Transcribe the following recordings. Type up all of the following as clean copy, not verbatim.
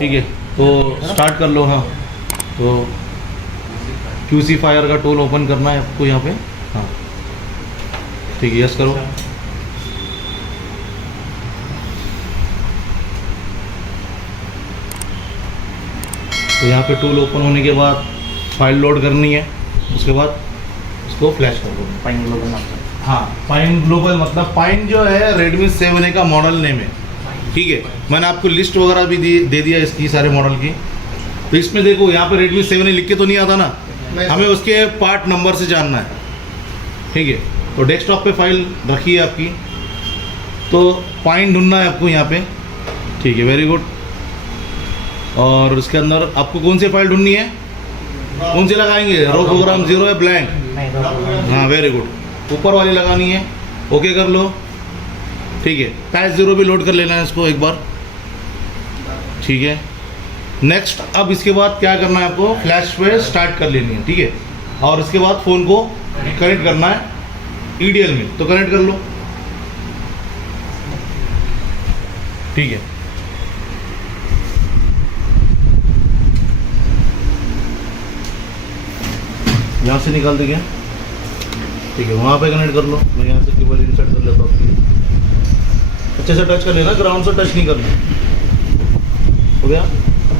ठीक है, तो स्टार्ट कर लो। हाँ, तो QC फायर का टूल ओपन करना है आपको यहाँ पे। हाँ ठीक है, यस करो। तो यहाँ पे टूल ओपन होने के बाद फाइल लोड करनी है, उसके बाद उसको फ्लैश कर दो। पाइन ग्लोबल नाम से। हाँ, पाइन ग्लोबल मतलब पाइन जो है Redmi 7A का मॉडल नेम है। ठीक है, मैंने आपको लिस्ट वगैरह भी दे दिया इसकी सारे मॉडल की। तो इसमें देखो यहाँ पे Redmi 7A लिख के तो नहीं आता ना, हमें उसके पार्ट नंबर से जानना है। ठीक है, तो डेस्कटॉप पे फाइल रखी है आपकी, तो पाइन ढूंढना है आपको यहाँ पे। ठीक है, वेरी गुड। और उसके अंदर आपको कौन सी फाइल ढूंढनी है, कौन सी लगाएंगे, रो प्रोग्राम 0 है ब्लैंक? हाँ वेरी गुड, ऊपर वाली लगानी है। ओके कर लो। ठीक है, पैच 0 भी लोड कर लेना है इसको एक बार। ठीक है, नेक्स्ट। अब इसके बाद क्या करना है आपको, फ्लैश पे स्टार्ट कर लेनी है। ठीक है, और इसके बाद फ़ोन को कनेक्ट करना है EDL में, तो कनेक्ट कर लो। ठीक है, यहाँ से निकाल दे क्या? ठीक है, वहाँ पे कनेक्ट कर लो। मैं यहाँ से केबल इंसर्ट कर लेता हूँ। अच्छे से टच कर लेना, ग्राउंड से टच नहीं करना। हो गया?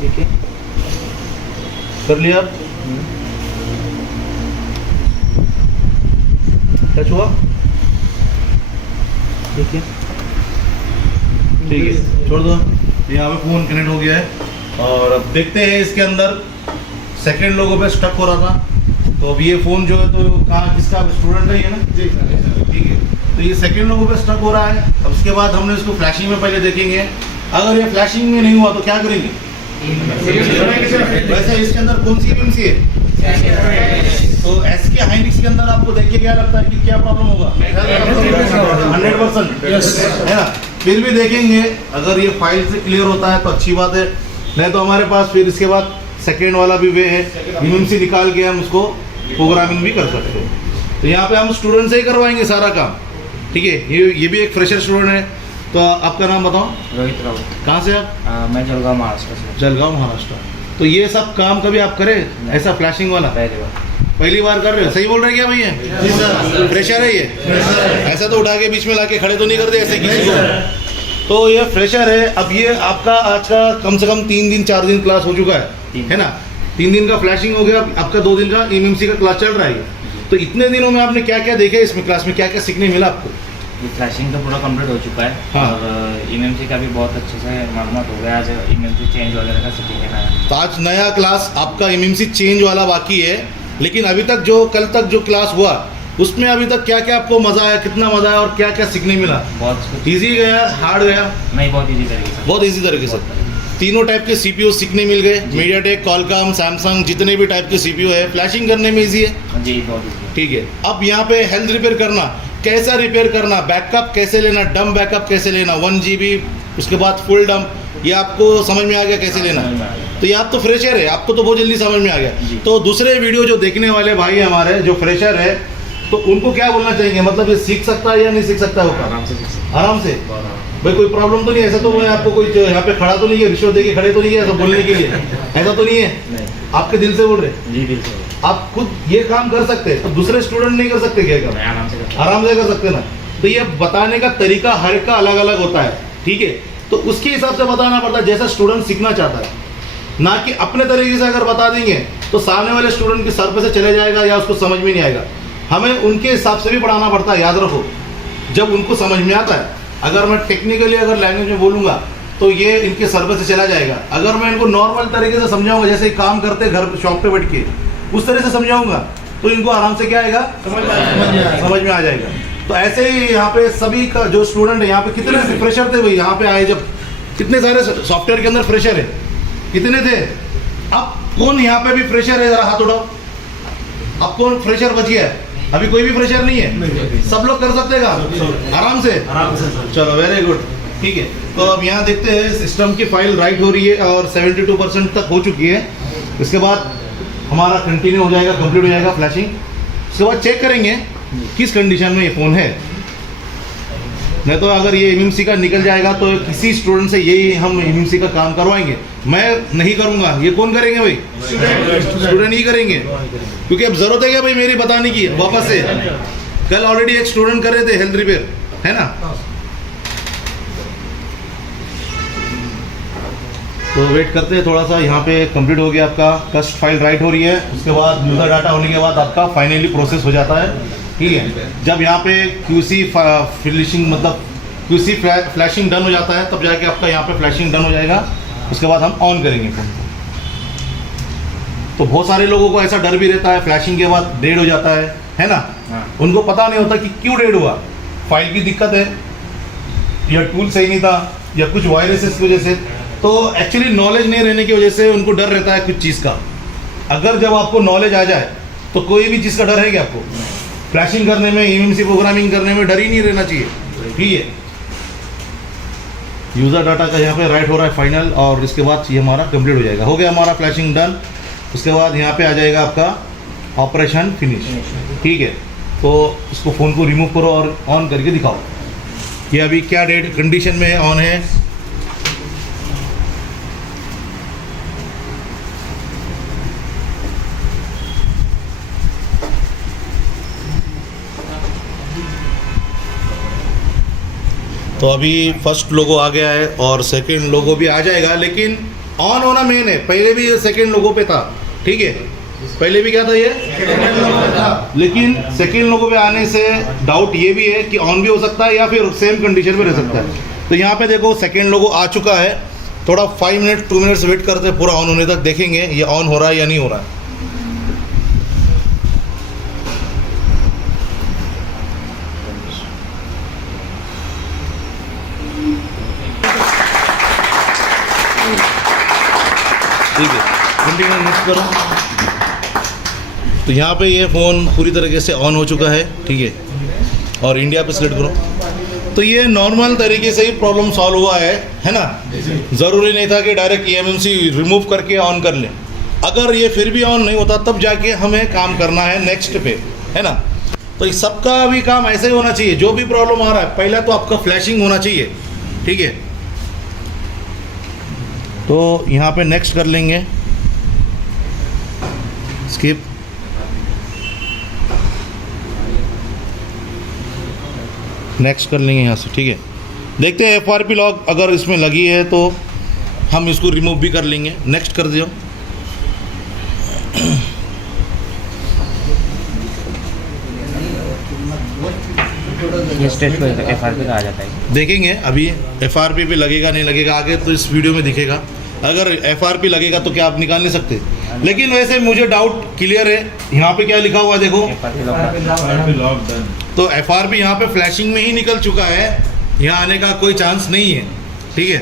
देखिए, कर लिया? टच हुआ? देखिए, ठीक है, छोड़ दो। यहाँ पे फ़ोन कनेक्ट हो गया है। और अब देखते हैं इसके अंदर सेकेंड लोगों पे स्टक हो रहा था, तो अब ये फ़ोन जो है तो कहाँ, किसका, स्टूडेंट का ही है ना? ठीक है, तो ये सेकेंड लोगों पे स्टक हो रहा है। अब उसके बाद हमने इसको फ्लैशिंग में पहले देखेंगे। अगर ये फ्लैशिंग में नहीं हुआ तो क्या करेंगे? वैसे इसके अंदर कौन सी एमएमसी है? तो SK हाइनिक्स के अंदर आपको देख के क्या लगता है कि क्या प्रॉब्लम होगा? 100% है ना? फिर भी देखेंगे, अगर ये फाइल से क्लियर होता है तो अच्छी बात है, नहीं तो हमारे पास फिर इसके बाद सेकेंड वाला भी वे है, एमएमसी निकाल के हम उसको प्रोग्रामिंग भी कर सकते हैं। तो यहाँ पे हम स्टूडेंट से ही करवाएंगे सारा काम। ठीक है, ये भी एक फ्रेशर स्टूडेंट है। तो आपका नाम बताओ? रोहित राउत। कहाँ से आप? मैं जलगांव महाराष्ट्र से। जलगांव महाराष्ट्र। तो ये सब काम कभी आप करें ऐसा फ्लैशिंग वाला? पहली बार कर रहे हो? सही बोल रहे हैं क्या भैया? फ्रेशर है ये? ऐसा तो उठा के बीच में लाके खड़े तो नहीं कर दे ऐसे किसी को? तो ये फ्रेशर है। अब ये आपका आज का कम से कम 3 दिन 4 दिन क्लास हो चुका है ना? 3 दिन का फ्लैशिंग हो गया, आपका 2 दिन का एमएमसी का क्लास चल रहा है। तो इतने दिनों में आपने क्या क्या देखा इसमें, क्लास में क्या क्या सीखने मिला आपको? ये फ्लैशिंग तो पूरा कंप्लीट हो चुका है। हाँ। और एमएमसी का भी बहुत अच्छे से मालूमात हो गया। आज एमएमसी चेंज वगैरह का सीखेंगे ना। तो आज नया क्लास आपका एमएमसी चेंज वाला बाकी है, लेकिन अभी तक जो कल तक जो क्लास हुआ उसमें अभी तक क्या क्या आपको मजा आया, कितना मजा आया और क्या क्या सीखने मिला? बहुत इजी गया, हार्ड गया? नहीं, बहुत इजी तरीके से। बहुत इजी तरीके से तीनों टाइप के CPU सीखने मिल गए। मीडियाटेक, कॉलकॉम, सैमसंग, जितने भी टाइप के CPU है, फ्लैशिंग करने में इजी है। जी बहुत इजी। ठीक है, अब यहाँ पे हेल्थ रिपेयर करना, कैसा रिपेयर करना, बैकअप कैसे लेना, डम बैकअप कैसे लेना, 1 GB, उसके बाद फुल डम, ये आपको समझ में आ गया कैसे लेना? तो ये आप तो फ्रेशर है, आपको तो बहुत जल्दी समझ में आ गया। तो दूसरे वीडियो जो देखने वाले भाई हमारे जो फ्रेशर है, तो उनको क्या बोलना चाहेंगे, मतलब ये सीख सकता है या नहीं सीख सकता होगा? आराम से सीख सकते। आराम से भाई, कोई प्रॉब्लम तो नहीं? ऐसा तो मैं आपको कोई यहाँ पे खड़ा तो नहीं है, रिश्वत देके खड़े तो नहीं है ऐसा बोलने के लिए? ऐसा तो नहीं है? नहीं। आपके दिल से बोल रहे? जी दिल से। आप खुद ये काम कर सकते हैं तो दूसरे स्टूडेंट नहीं कर सकते क्या? काम आराम से कर आराम से कर सकते ना। तो ये बताने का तरीका हर एक का अलग अलग होता है। ठीक है, तो उसके हिसाब से बताना पड़ता है जैसा स्टूडेंट सीखना चाहता है, ना कि अपने तरीके से अगर बता देंगे तो सामने वाले स्टूडेंट के सर पे से चले जाएगा या उसको समझ में नहीं आएगा। हमें उनके हिसाब से भी पढ़ाना पड़ता है, याद रखो, जब उनको समझ में आता है। अगर मैं टेक्निकली अगर लैंग्वेज में बोलूँगा तो ये इनके सर पे से चला जाएगा। अगर मैं इनको नॉर्मल तरीके से समझाऊंगा, जैसे काम करते घर शॉप पे बैठ के उस तरह से समझाऊंगा, तो इनको आराम से क्या आएगा, समझ में आ जाएगा। तो ऐसे ही यहाँ पे सभी का जो स्टूडेंट है, यहाँ पे कितने फ्रेशर थे भाई यहाँ पे आए, जब कितने सारे सॉफ्टवेयर के अंदर फ्रेशर है, कितने थे? अब कौन यहाँ पे भी फ्रेशर है, जरा हाथ उठाओ। अब कौन फ्रेशर बच गया है? अभी कोई भी फ्रेशर नहीं है, सब लोग कर सकते हैं आराम से? चलो वेरी गुड। ठीक है, तो अब यहाँ देखते हैं सिस्टम की फाइल राइट हो रही है और 72% तक हो चुकी है। इसके बाद हमारा कंटिन्यू हो जाएगा, कंप्लीट हो जाएगा फ्लैशिंग। उसके बाद चेक करेंगे किस कंडीशन में ये फ़ोन है। नहीं तो अगर ये एमएमसी का निकल जाएगा तो किसी स्टूडेंट से यही हम एमएमसी का काम करवाएंगे। मैं नहीं करूँगा, ये कौन करेंगे भाई? स्टूडेंट ही करेंगे, क्योंकि अब ज़रूरत है क्या भाई मेरी बताने की वापस से? कल ऑलरेडी एक स्टूडेंट कर रहे थे हेल्थ रिपेयर, है ना? तो वेट करते हैं थोड़ा सा। यहाँ पे कंप्लीट हो गया आपका, कस्ट फाइल राइट हो रही है, उसके बाद यूज़र डाटा होने के बाद आपका फाइनली प्रोसेस हो जाता है, ठीक है। जब यहाँ पे QC फिनिशिंग मतलब QC फ्लैशिंग डन हो जाता है, तब जाके आपका यहाँ पे फ्लैशिंग डन हो जाएगा। उसके बाद हम ऑन करेंगे फ़ोन को। तो बहुत सारे लोगों को ऐसा डर भी रहता है, फ्लैशिंग के बाद डेड हो जाता है ना? हाँ। उनको पता नहीं होता कि क्यों डेड हुआ, फाइल की दिक्कत है या टूल सही नहीं था या कुछ वायरसेस की वजह से। तो एक्चुअली नॉलेज नहीं रहने की वजह से उनको डर रहता है कुछ चीज़ का। अगर जब आपको नॉलेज आ जाए तो कोई भी चीज़ का डर है क्या आपको? फ्लैशिंग करने में, एमएमसी प्रोग्रामिंग करने में डर ही नहीं रहना चाहिए, ठीक है। यूज़र डाटा का यहाँ पे राइट हो रहा है फाइनल, और इसके बाद ये हमारा कंप्लीट हो जाएगा। हो गया हमारा फ्लैशिंग डन। उसके बाद यहाँ पे आ जाएगा आपका ऑपरेशन फिनिश, ठीक है। तो इसको फ़ोन को रिमूव करो और ऑन करके दिखाओ। ये अभी क्या डेट कंडीशन में ऑन है? तो अभी फर्स्ट लोगो आ गया है और सेकंड लोगो भी आ जाएगा, लेकिन ऑन होना मेन है। पहले भी ये सेकंड लोगो पे था, ठीक है। पहले भी क्या था ये, लेकिन सेकंड लोगो पे आने से डाउट ये भी है कि ऑन भी हो सकता है या फिर सेम कंडीशन में रह सकता है। तो यहाँ पे देखो सेकंड लोगो आ चुका है। थोड़ा 5 मिनट 2 मिनट्स वेट करते हैं, पूरा ऑन होने तक देखेंगे ये ऑन हो रहा है या नहीं हो रहा है। ठीक है, कंटिन्यू नेक्स्ट करो। तो यहाँ पे ये फ़ोन पूरी तरीके से ऑन हो चुका है, ठीक है। और इंडिया पे सिलेक्ट करो। तो ये नॉर्मल तरीके से ही प्रॉब्लम सॉल्व हुआ है ना? ज़रूरी नहीं था कि डायरेक्ट एमएमसी रिमूव करके ऑन कर लें। अगर ये फिर भी ऑन नहीं होता तब जाके हमें काम करना है नेक्स्ट पे, है ना? तो इस सबका भी काम ऐसे ही होना चाहिए। जो भी प्रॉब्लम आ रहा है पहले तो आपका फ्लैशिंग होना चाहिए, ठीक है। तो यहाँ पे नेक्स्ट कर लेंगे, स्किप। नेक्स्ट कर लेंगे यहाँ से, ठीक है। देखते हैं FRP लॉक अगर इसमें लगी है तो हम इसको रिमूव भी कर लेंगे। नेक्स्ट कर दियो। ये स्टेज पे FRP का आ जाता है। देखेंगे अभी FRP पे लगेगा नहीं लगेगा आगे तो इस वीडियो में दिखेगा। अगर FRP लगेगा तो क्या आप निकाल नहीं सकते? लेकिन वैसे मुझे डाउट क्लियर है। यहाँ पे क्या लिखा हुआ है देखो, तो FRP यहाँ पे फ्लैशिंग में ही निकल चुका है, यहाँ आने का कोई चांस नहीं है, ठीक है।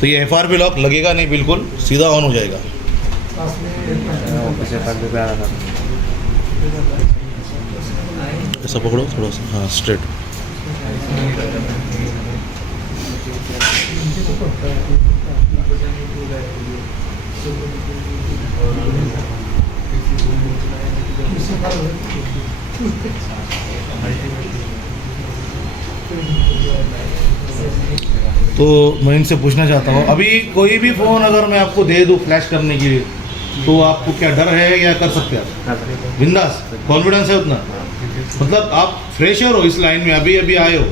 तो ये FRP लॉक लगेगा नहीं, बिल्कुल सीधा ऑन हो जाएगा। ऐसा पकड़ो थोड़ा सा, हाँ स्ट्रेट। तो मैं इनसे पूछना चाहता हूँ, अभी कोई भी फ़ोन अगर मैं आपको दे दूँ फ्लैश करने के लिए तो आपको क्या डर है या कर सकते हैं आप? बिंदास कॉन्फिडेंस है उतना? मतलब आप फ्रेशर हो इस लाइन में, अभी अभी आए हो,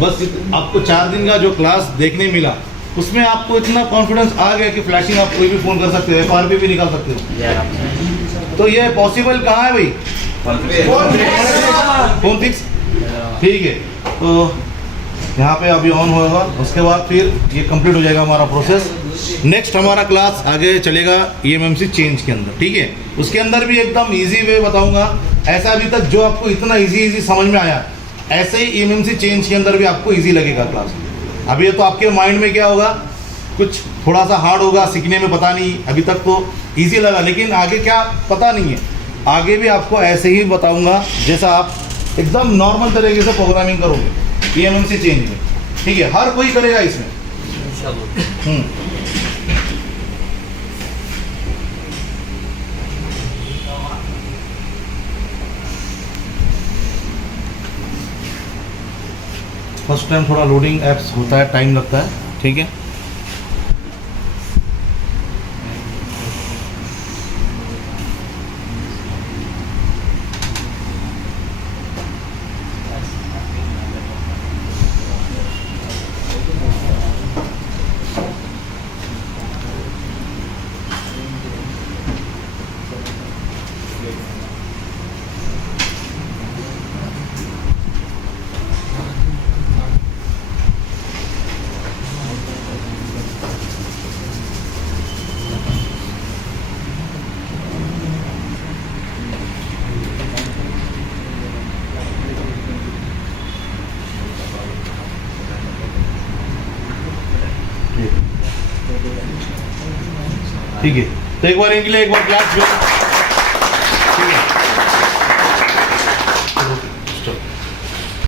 बस आपको 4 दिन का जो क्लास देखने मिला उसमें आपको इतना कॉन्फिडेंस आ गया कि फ्लैशिंग आप कोई भी फ़ोन कर सकते हो, FRP भी निकाल सकते हो। तो ये पॉसिबल कहाँ है भाई? फोन फिक्स, ठीक है। तो यहाँ पे अभी ऑन होगा, उसके बाद फिर ये कंप्लीट हो जाएगा हमारा प्रोसेस। नेक्स्ट हमारा क्लास आगे चलेगा eMMC चेंज के अंदर, ठीक है। उसके अंदर भी एकदम इजी वे बताऊंगा। ऐसा अभी तक जो आपको इतना इजी समझ में आया, ऐसे ही eMMC चेंज के अंदर भी आपको इजी लगेगा क्लास। अभी तो आपके माइंड में क्या होगा, कुछ थोड़ा सा हार्ड होगा सीखने में, पता नहीं। अभी तक तो ईजी लगा, लेकिन आगे क्या पता नहीं है। आगे भी आपको ऐसे ही बताऊँगा जैसा आप एकदम नॉर्मल तरीके से प्रोग्रामिंग करोगे eMMC चेंज में, ठीक है। हर कोई करेगा इसमें। फर्स्ट टाइम थोड़ा लोडिंग ऐप्स होता है, टाइम लगता है, ठीक है। ठीक है, तो एक बार इनके लिए एक बार क्लास